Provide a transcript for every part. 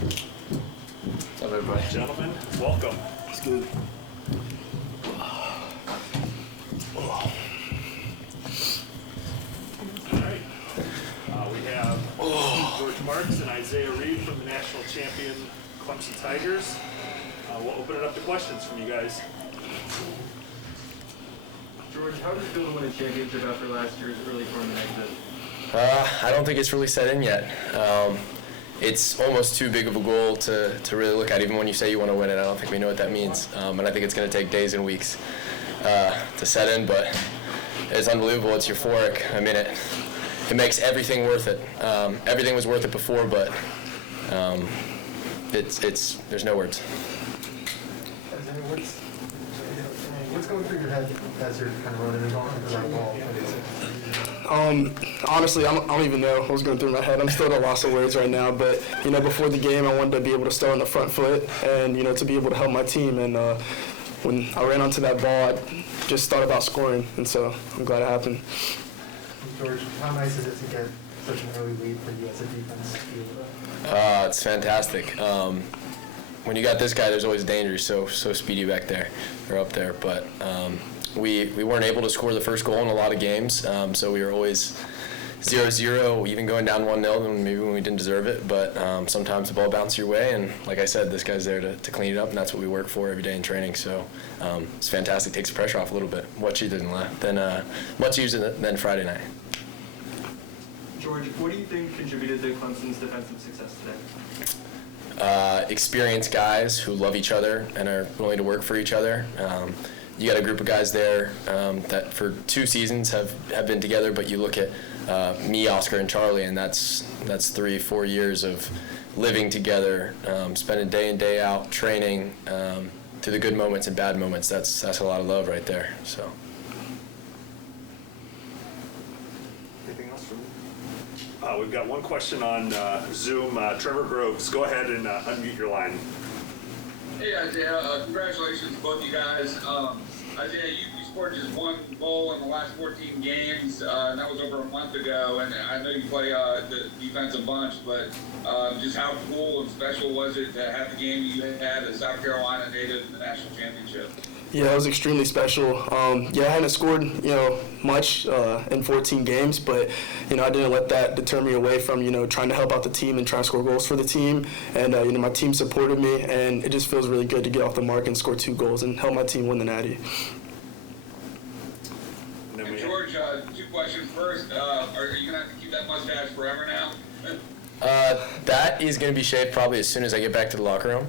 What's up, everybody? Gentlemen, welcome. It's good. All right. We have George Marks and Isaiah Reid from the national champion Clemson Tigers. We'll open it up to questions from you guys. George, how does it feel to win a championship after last year's early tournament exit? I don't think it's really set in yet. It's almost too big of a goal to really look at, even when you say you want to win it. I don't think we know what that means. And I think it's going to take days and weeks to set in, but it's unbelievable. It's euphoric. I mean, it makes everything worth it. Everything was worth it before, but there's no words. What's going through your head as you're kind of running and going to the right ball? Honestly, I don't even know what's going through my head. I'm still at a loss of words right now. But, before the game, I wanted to be able to start on the front foot and, to be able to help my team. And when I ran onto that ball, I just thought about scoring. And so I'm glad it happened. George, how nice is it to get such an early lead for you as a defense? It's fantastic. When you got this guy, there's always danger. So speedy back there or up there. But we weren't able to score the first goal in a lot of games. So we were always 0-0, even going down 1-0, and maybe when we didn't deserve it. But sometimes the ball bounces your way, and like I said, this guy's there to clean it up, and that's what we work for every day in training. So it's fantastic. Takes the pressure off a little bit. Much easier than Friday night. George, what do you think contributed to Clemson's defensive success today? Experienced guys who love each other and are willing to work for each other. You got a group of guys there that for 2 seasons have been together, but you look at me, Oscar, and Charlie, and that's 3-4 years of living together, spending day in, day out, training, through the good moments and bad moments. That's a lot of love right there. So. Anything else from you? We've got one question on Zoom. Trevor Groves, go ahead and unmute your line. Hey Isaiah, congratulations to both you guys. Isaiah, you scored just 1 goal in the last 14 games, and that was over a month ago. And I know you play the defense a bunch, but just how cool and special was it to have the game you had as South Carolina native in the national championship? Yeah, it was extremely special. I hadn't scored, much in 14 games, but, I didn't let that deter me away from, trying to help out the team and trying to score goals for the team. And, my team supported me, and it just feels really good to get off the mark and score 2 goals and help my team win the Natty. And George, 2 questions. First, are you going to have to keep that mustache forever now? That is going to be shaved probably as soon as I get back to the locker room.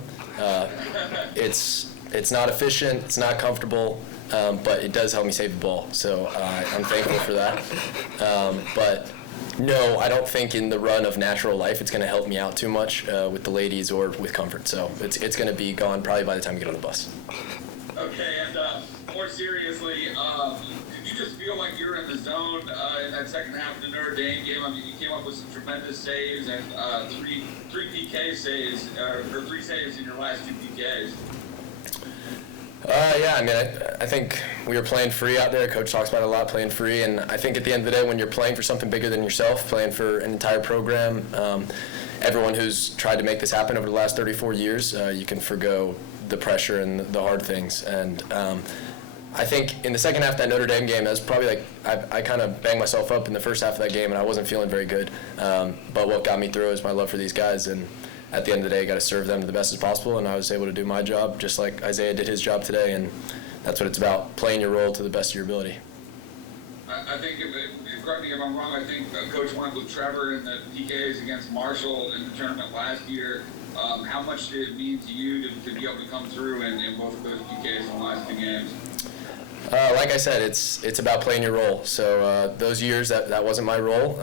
It's not efficient, it's not comfortable, but it does help me save the ball. So I'm thankful for that. But no, I don't think in the run of natural life it's going to help me out too much with the ladies or with comfort. So it's going to be gone probably by the time you get on the bus. Okay, and more seriously, did you just feel like you were in the zone in that second half of the Notre Dame game? I mean, you came up with some tremendous saves and three PK saves, or 3 saves in your last 2 PKs. Yeah, I mean, I think we were playing free out there. Coach talks about it a lot, playing free. And I think at the end of the day, when you're playing for something bigger than yourself, playing for an entire program, everyone who's tried to make this happen over the last 34 years, you can forgo the pressure and the hard things. And I think in the second half of that Notre Dame game, that was probably like I kind of banged myself up in the first half of that game, and I wasn't feeling very good. But what got me through is my love for these guys. And at the end of the day, you got to serve them to the best as possible, and I was able to do my job just like Isaiah did his job today, and that's what it's about, playing your role to the best of your ability. I think, correct me if I'm wrong, I think Coach went with Trevor in the PKs against Marshall in the tournament last year. How much did it mean to you to be able to come through in both of those PKs in the last 2 games? Like I said, it's about playing your role. So those years, that wasn't my role,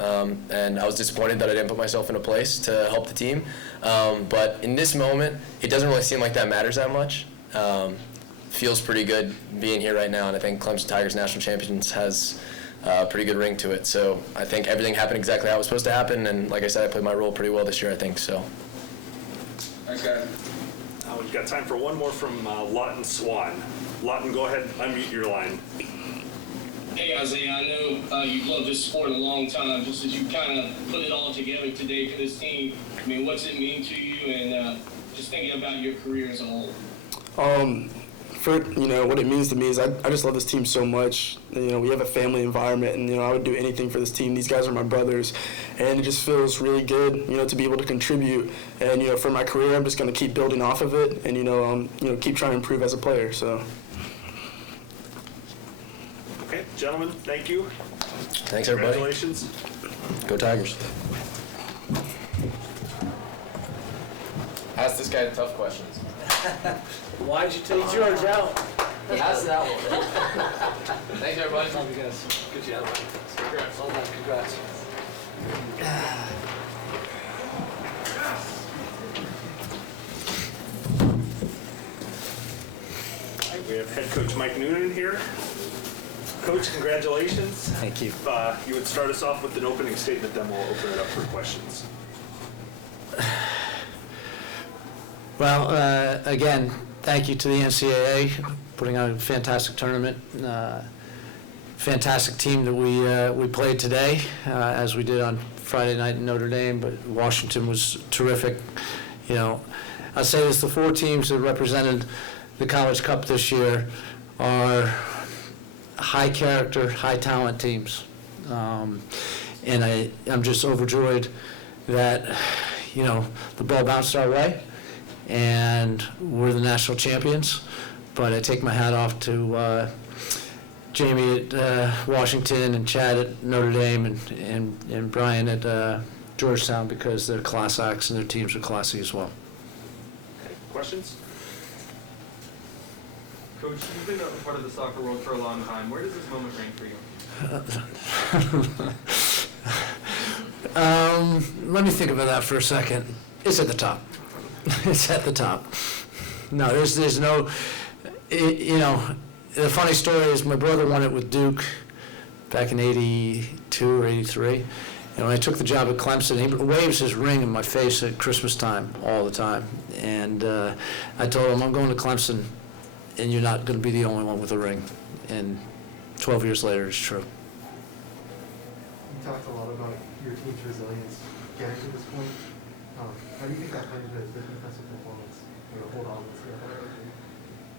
and I was disappointed that I didn't put myself in a place to help the team. But in this moment, it doesn't really seem like that matters that much. Feels pretty good being here right now, and I think Clemson Tigers National Champions has a pretty good ring to it. So I think everything happened exactly how it was supposed to happen, and like I said, I played my role pretty well this year, I think. So. Thanks, guys. We've got time for one more from Lawton Swan. Lawton, go ahead, unmute your line. Hey Hey Isaiah, I know you've loved this sport a long time. Just as you kind of put it all together today for this team, I mean, what's it mean to you, and just thinking about your career as a whole? For what it means to me is I just love this team so much. We have a family environment, and I would do anything for this team. These guys are my brothers, and it just feels really good, to be able to contribute. And for my career, I'm just going to keep building off of it, and keep trying to improve as a player. So. Okay, gentlemen, thank you. Thanks, everybody. Congratulations. Go Tigers. Ask this guy tough questions. Why'd you take George out? Ask that one. Thanks, everybody. Love you guys. Good job. Congrats. Well done. Congrats. We have head coach Mike Noonan here. Coach, congratulations. Thank you. If you would start us off with an opening statement, then we'll open it up for questions. Well, again, thank you to the NCAA putting on a fantastic tournament. Fantastic team that we played today, as we did on Friday night in Notre Dame. But Washington was terrific. I'll say this: the 4 teams that represented the College Cup this year are high character, high talent teams, and I'm just overjoyed that the ball bounced our way, and we're the national champions. But I take my hat off to Jamie at Washington and Chad at Notre Dame and Brian at Georgetown, because they're class acts and their teams are classy as well. Okay, questions? Coach, you've been a part of the soccer world for a long time. Where does this moment rank for you? Let me think about that for a second. It's at the top. It's at the top. No, there's no, the funny story is my brother won it with Duke back in 82 or 83. And when I took the job at Clemson, he waves his ring in my face at Christmas time all the time. And I told him, I'm going to Clemson, and you're not going to be the only one with a ring. And 12 years later, it's true. You talked a lot about your team's resilience getting to this point. How do you think that played into the defensive performance or the whole offense?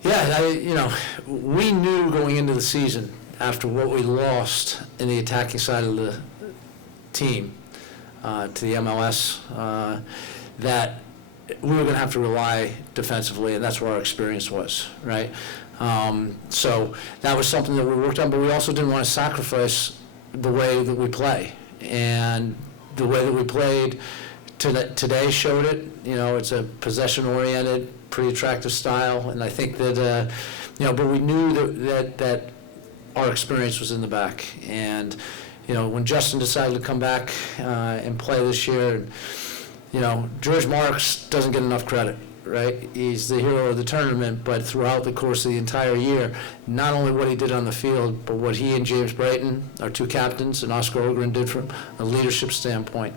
Yeah, we knew going into the season, after what we lost in the attacking side of the team to the MLS, that we were going to have to rely defensively, and that's where our experience was, right? So that was something that we worked on, but we also didn't want to sacrifice the way that we play. And the way that we played today showed it. It's a possession-oriented, pretty attractive style, and I think that, but we knew that our experience was in the back. And, when Justin decided to come back and play this year, George Marks doesn't get enough credit, right? He's the hero of the tournament, but throughout the course of the entire year, not only what he did on the field, but what he and James Brayton, our 2 captains, and Oscar Ogren did from a leadership standpoint.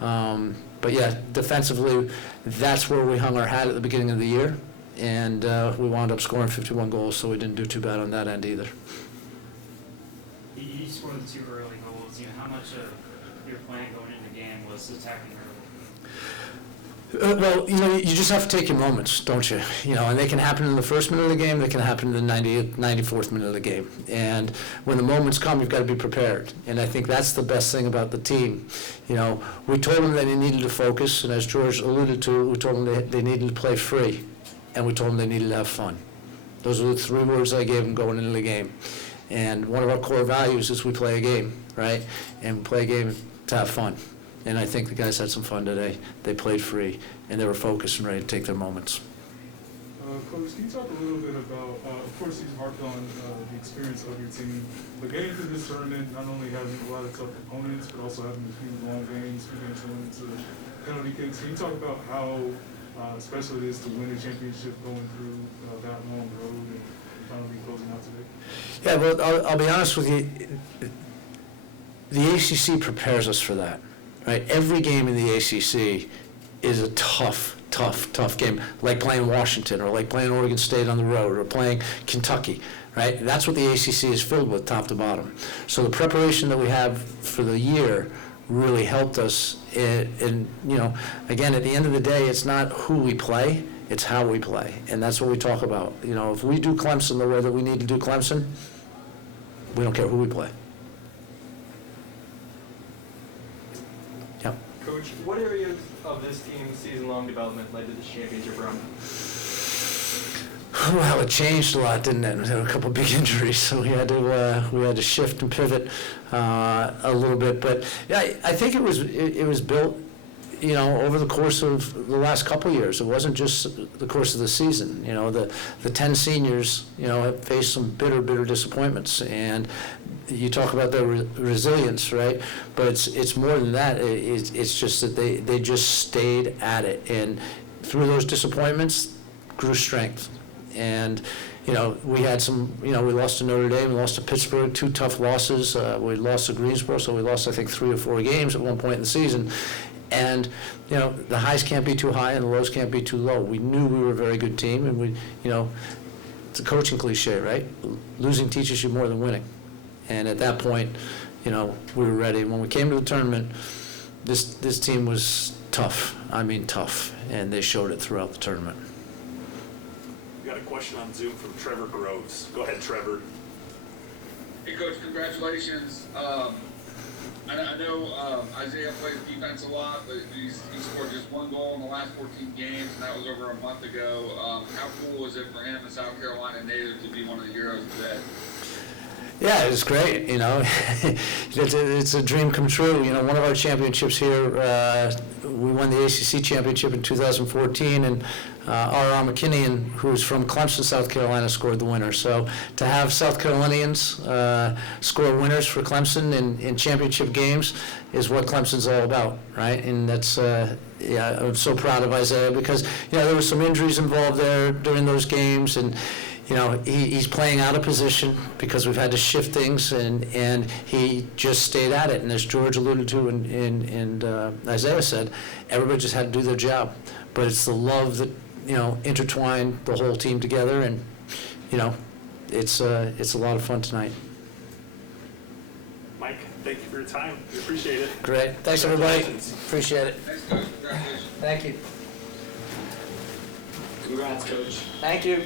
But yeah, defensively, that's where we hung our hat at the beginning of the year, and we wound up scoring 51 goals, so we didn't do too bad on that end either. You scored the 2 early goals. How much of your plan going into the game was attacking early? Well, you just have to take your moments, don't you? And they can happen in the first minute of the game, they can happen in the 94th minute of the game. And when the moments come, you've got to be prepared. And I think that's the best thing about the team. We told them that they needed to focus, and as George alluded to, we told them they needed to play free, and we told them they needed to have fun. Those are the 3 words I gave them going into the game. And one of our core values is we play a game, right? And we play a game to have fun. And I think the guys had some fun today. They played free, and they were focused and ready to take their moments. Coach, can you talk a little bit about, of course, you've harped on the experience of your team, but getting through this tournament, not only having a lot of tough opponents, but also having a few long games, few games going into penalty kicks. Can you talk about how special it is to win a championship going through that long road and finally closing out today? Yeah, well, I'll be honest with you. The ACC prepares us for that, right? Every game in the ACC is a tough tough game, like playing Washington, or like playing Oregon State on the road, or playing Kentucky, right? That's what the ACC is filled with, top to bottom. So the preparation that we have for the year really helped us. And you know, again, at the end of the day, it's not who we play, it's how we play. And that's what we talk about. You know, if we do Clemson the way that we need to do Clemson, we don't care who we play. Yeah. Coach, what areas of this team's season-long development led to this championship run? Well, it changed a lot, didn't it? We had a couple of big injuries, so we had to shift and pivot a little bit. But yeah, I think it was built, you know, over the course of the last couple of years. It wasn't just the course of the season. You know, the 10 seniors, you know, have faced some bitter disappointments, and you talk about their resilience, right? But it's more than that. It's just that they just stayed at it, and through those disappointments grew strength. And you know, we had some, you know, we lost to Notre Dame, we lost to Pittsburgh, 2 tough losses. We lost to Greensboro, so we lost, I think, 3 or 4 games at one point in the season. And you know, the highs can't be too high and the lows can't be too low. We knew we were a very good team, and we, you know, it's a coaching cliche, right? Losing teaches you more than winning. And at that point, you know, we were ready. When we came to the tournament, this team was tough. I mean, tough, and they showed it throughout the tournament. We got a question on Zoom from Trevor Groves. Go ahead, Trevor. Hey, Coach, congratulations. I know Isaiah plays defense a lot, but he scored just 1 goal in the last 14 games, and that was over a month ago. How cool was it for him, a South Carolina native, to be one of the heroes today? Yeah, it was great, you know. It's a dream come true. You know, one of our championships here, we won the ACC championship in 2014, and R.R. McKinney, who's from Clemson, South Carolina, scored the winner. So to have South Carolinians score winners for Clemson in championship games is what Clemson's all about, right? And that's, yeah, I'm so proud of Isaiah, because, you know, there were some injuries involved there during those games, and you know, he's playing out of position because we've had to shift things, and he just stayed at it. And as George alluded to and Isaiah said, everybody just had to do their job. But it's the love that, you know, intertwined the whole team together, and, you know, it's a lot of fun tonight. Mike, thank you for your time. We appreciate it. Great. Thanks, everybody. Appreciate it. Thanks, Coach. Congratulations. Thank you. Congrats, Coach. Thank you.